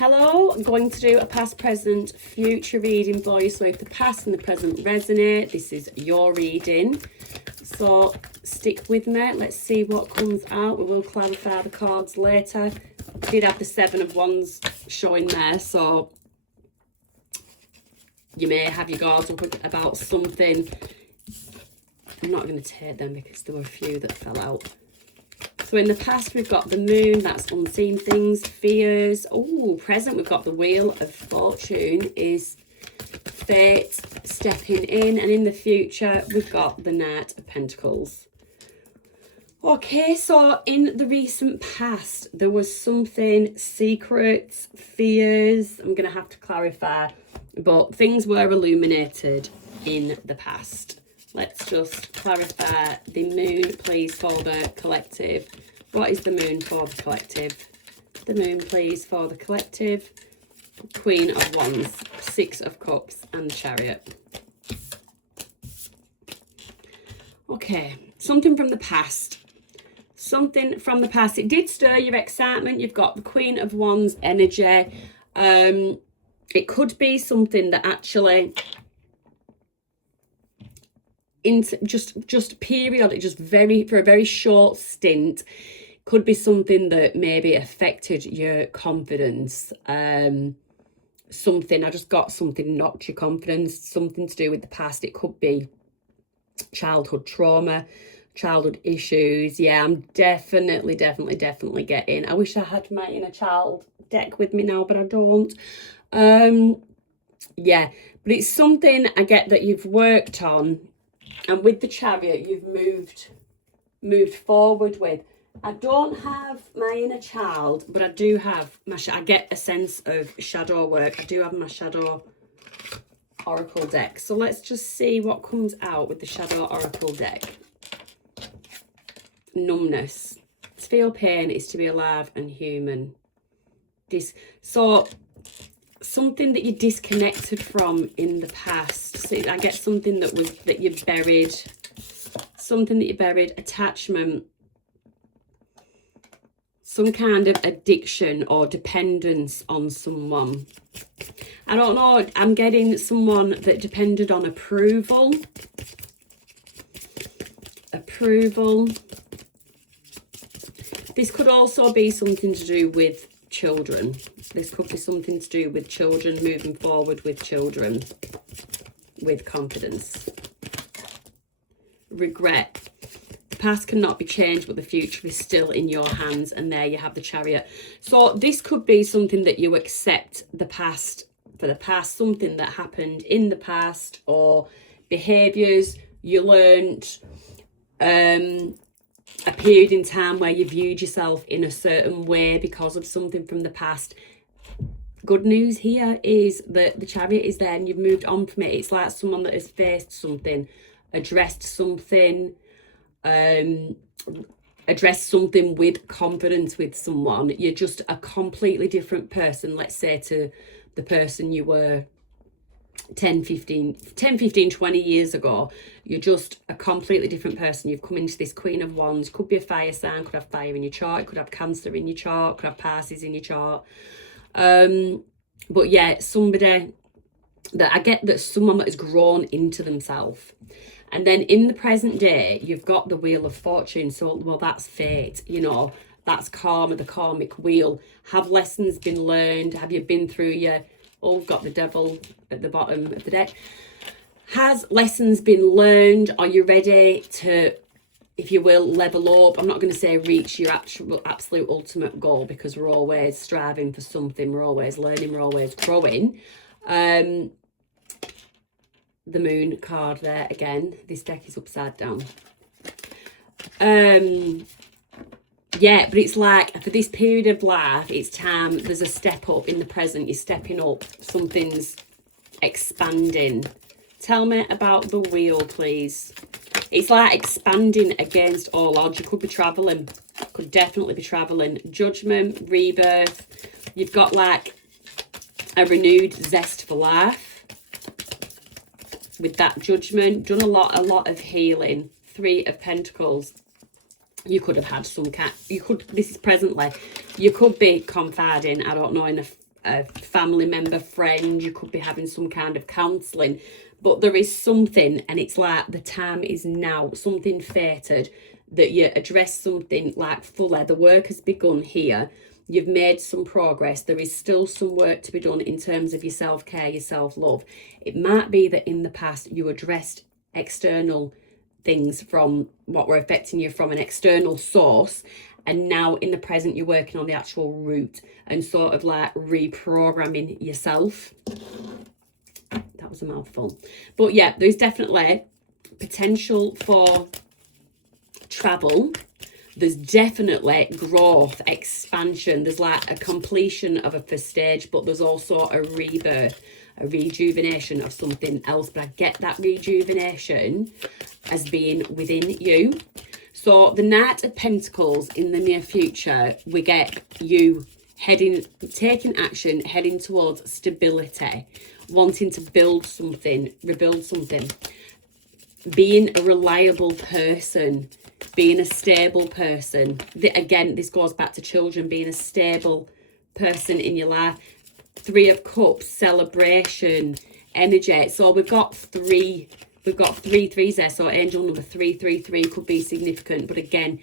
Hello, I'm going to do a past, present, future reading for you. So if the past and the present resonate, this is your reading. So stick with me. Let's see what comes out. We will clarify the cards later. I did have the Seven of Wands showing there, so you may have your guards up about something. I'm not going to take them because there were a few that fell out. So in the past, we've got the moon, that's unseen things, fears. Oh, present, we've got the wheel of fortune is fate stepping in. And in the future, we've got the Knight of Pentacles. Okay, so in the recent past, there was something, secrets, fears. I'm going to have to clarify, but things were illuminated in the past. Let's just clarify the moon, please, for the collective. What is the moon for the collective? The moon, please, for the collective. Queen of Wands, Six of Cups, and the Chariot. Okay, something from the past. Something from the past. It did stir your excitement. You've got the Queen of Wands energy. It could be something that actually... into just periodic, just for a very short stint, could be something that maybe affected your confidence. Something, I just got something knocked your confidence, something to do with the past. It could be childhood trauma, childhood issues. Yeah, I'm definitely getting, I wish I had my inner child deck with me now, but I don't. Yeah, but it's something I get that you've worked on. And with the Chariot, you've moved forward with. I don't have my inner child, but I do have I get a sense of shadow work. I do have my shadow oracle deck. So let's just see what comes out with the shadow oracle deck. Numbness. To feel pain is to be alive and human. So something that you disconnected from in the past. So I get something that you buried. Something that you buried. Attachment. Some kind of addiction or dependence on someone. I don't know. I'm getting someone that depended on approval. Approval. This could also be something to do with children. This could be something to do with children, moving forward with children, with confidence. Regret. The past cannot be changed, but the future is still in your hands. And there you have the Chariot. So this could be something that you accept the past for the past, something that happened in the past, or behaviours you learned, a period in time where you viewed yourself in a certain way because of something from the past. Good news here is that the Chariot is there and you've moved on from it. It's like someone that has faced something, addressed something with confidence with someone. You're just a completely different person, let's say, to the person you were 10, 15, 20 years ago. You're just a completely different person. You've come into this Queen of Wands. Could be a fire sign, could have fire in your chart, could have Cancer in your chart, could have Pisces in your chart. But yeah, somebody that I get, that's someone that has grown into themselves. And then in the present day, you've got the Wheel of Fortune. So, well, that's fate, you know, that's karma, the karmic wheel. Have lessons been learned? Have you been through your... Oh, we've got the Devil at the bottom of the deck. Has lessons been learned? Are you ready to, if you will, level up? I'm not going to say reach your absolute ultimate goal, because we're always striving for something. We're always learning. We're always growing. The Moon card there again. This deck is upside down. Yeah, but it's like for this period of life, it's time. There's a step up in the present. You're stepping up. Something's expanding. Tell me about the wheel, please. It's like expanding against all odds. You could be traveling. Could definitely be traveling. Judgment, rebirth. You've got like a renewed zest for life with that Judgment. Done a lot of healing. Three of Pentacles. You could have had some cat. You could. This is presently. You could be confiding, I don't know, in a family member, friend. You could be having some kind of counselling. But there is something, and it's like the time is now, something fated, that you address something like fully. The work has begun here. You've made some progress. There is still some work to be done in terms of your self-care, your self-love. It might be that in the past you addressed external things from what were affecting you from an external source, and now in the present you're working on the actual root and sort of like reprogramming yourself. That was a mouthful. But yeah, there's definitely potential for travel. There's definitely growth, expansion. There's like a completion of a first stage, but there's also a rebirth, a rejuvenation of something else. But I get that rejuvenation as being within you. So the Knight of Pentacles in the near future, we get you taking action, heading towards stability, wanting to build something, rebuild something, being a reliable person, being a stable person. Again, this goes back to children, being a stable person in your life. 3 of Cups, celebration, energy. So we've got three threes there. So angel number 333 could be significant. But again,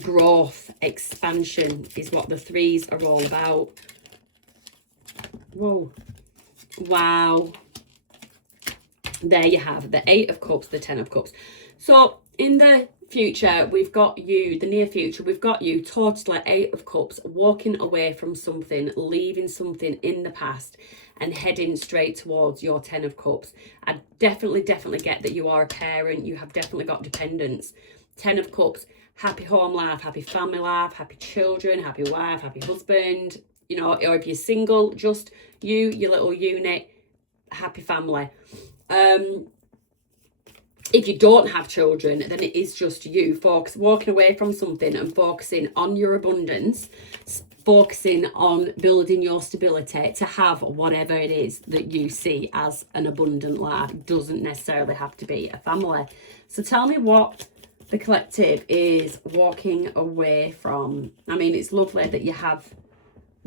growth, expansion is what the 3s are all about. Whoa. Wow. There you have the 8 of Cups, the 10 of Cups. So in the future, we've got you, the near future, we've got you totally 8 of Cups, walking away from something, leaving something in the past and heading straight towards your 10 of Cups. I definitely get that you are a parent. You have definitely got dependents. 10 of Cups, happy home life, happy family life, happy children, happy wife, happy husband, you know, or if you're single, just you, your little unit, happy family. If you don't have children, then it is just you, folks, walking away from something and focusing on your abundance, focusing on building your stability to have whatever it is that you see as an abundant life. It doesn't necessarily have to be a family. So tell me what the collective is walking away from. I mean, it's lovely that you have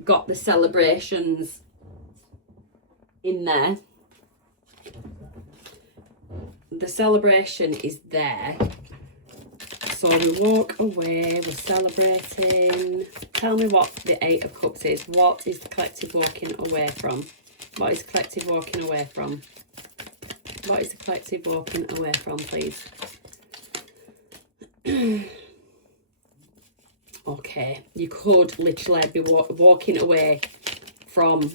got the celebrations in there. The celebration is there. So we walk away, we're celebrating. Tell me what the 8 of Cups is. What is the collective walking away from? What is the collective walking away from? What is the collective walking away from, please? Okay, you could literally be walking away from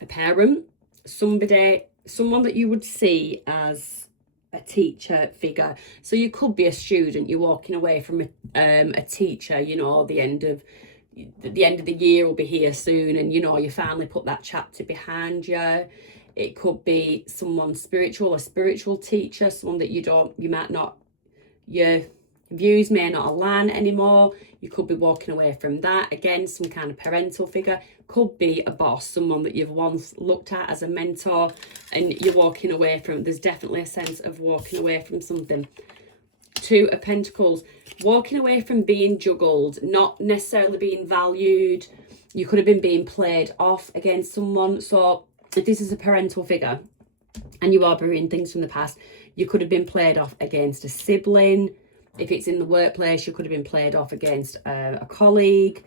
a parent, someone that you would see as a teacher figure. So you could be a student, you're walking away from a teacher, you know, the end of the year will be here soon, and you know, you finally put that chapter behind you. It could be someone spiritual, a spiritual teacher, someone that your views may not align anymore. You could be walking away from that. Again, some kind of parental figure. Could be a boss, someone that you've once looked at as a mentor and you're walking away from. There's definitely a sense of walking away from something. 2 of Pentacles, walking away from being juggled, not necessarily being valued. You could have been being played off against someone. So if this is a parental figure and you are burying things from the past, you could have been played off against a sibling. If it's in the workplace, you could have been played off against a colleague,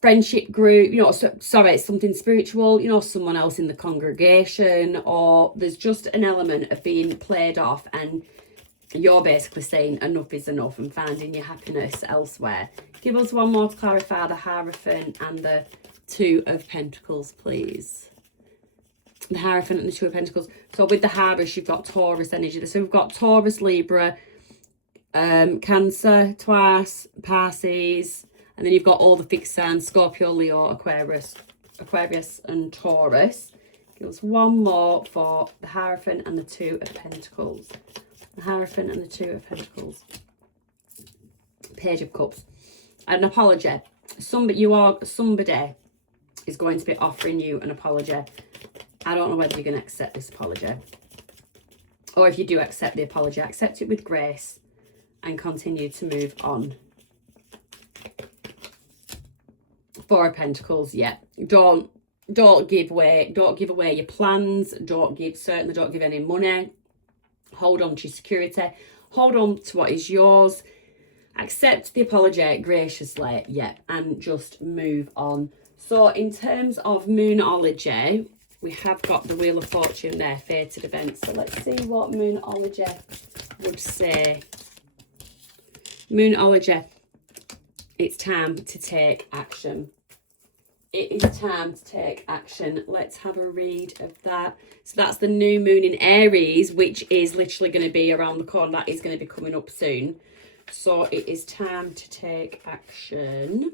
friendship group, you know, it's something spiritual, you know, someone else in the congregation, or there's just an element of being played off and you're basically saying enough is enough and finding your happiness elsewhere. Give us one more to clarify the Hierophant and the 2 of Pentacles, please. The Hierophant and the 2 of Pentacles. So with the Hierophant, you've got Taurus energy. So we've got Taurus, Libra, Cancer twice, Pisces, and then you've got all the fixed signs: Scorpio, Leo, Aquarius and Taurus. Give us one more for the Hierophant and the 2 of Pentacles. The Hierophant and the 2 of Pentacles. Page of Cups. An apology. Somebody is going to be offering you an apology. I don't know whether you're going to accept this apology. Or if you do accept the apology, accept it with grace and continue to move on. Four of Pentacles, yeah. Don't give away your plans. Certainly don't give any money. Hold on to your security. Hold on to what is yours. Accept the apology graciously, yeah, and just move on. So in terms of Moonology, we have got the Wheel of Fortune there, fated events. So let's see what Moonology would say. Moonology, it's time to take action. It is time to take action. Let's have a read of that. So that's the new moon in Aries, which is literally going to be around the corner. That is going to be coming up soon. So it is time to take action.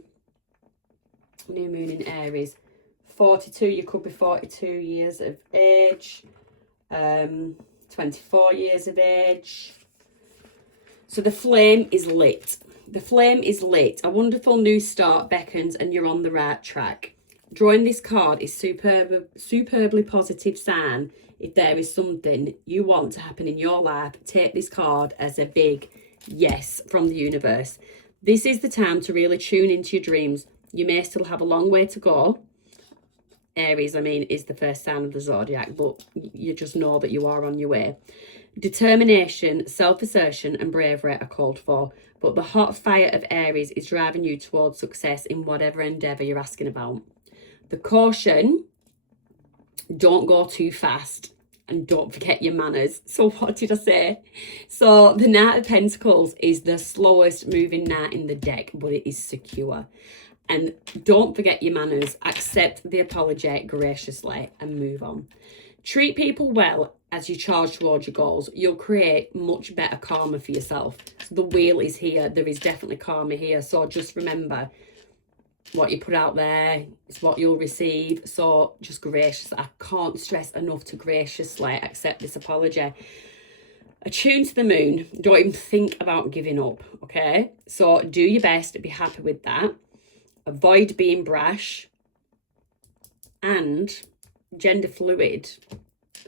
New moon in Aries. 42, you could be 42 years of age. 24 years of age. So the flame is lit. The flame is lit. A wonderful new start beckons and you're on the right track. Drawing this card is superbly positive sign. If there is something you want to happen in your life, take this card as a big yes from the universe. This is the time to really tune into your dreams. You may still have a long way to go. Aries, I mean, is the first sign of the zodiac, but you just know that you are on your way. Determination, self-assertion and bravery are called for, but the hot fire of Aries is driving you towards success in whatever endeavour you're asking about. The caution, don't go too fast and don't forget your manners. So what did I say? So the Knight of Pentacles is the slowest moving knight in the deck, but it is secure. And don't forget your manners. Accept the apology graciously and move on. Treat people well as you charge towards your goals. You'll create much better karma for yourself. So the wheel is here. There is definitely karma here. So just remember, what you put out there is what you'll receive. So just graciously, I can't stress enough to graciously accept this apology. Attune to the moon. Don't even think about giving up, okay? So do your best. Be happy with that. Avoid being brash. And gender fluid,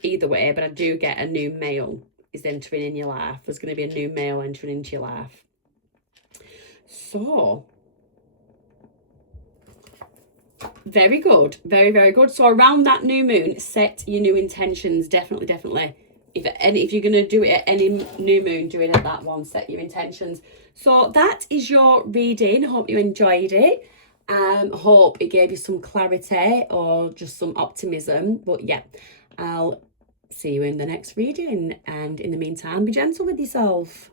either way, but I do get a new male is entering in your life. There's going to be a new male entering into your life. So, very good. Very, very good. So around that new moon, set your new intentions. Definitely. If you're going to do it at any new moon, do it at that one. Set your intentions. So that is your reading. Hope you enjoyed it. Hope it gave you some clarity or just some optimism. But yeah, I'll see you in the next reading. And in the meantime, be gentle with yourself.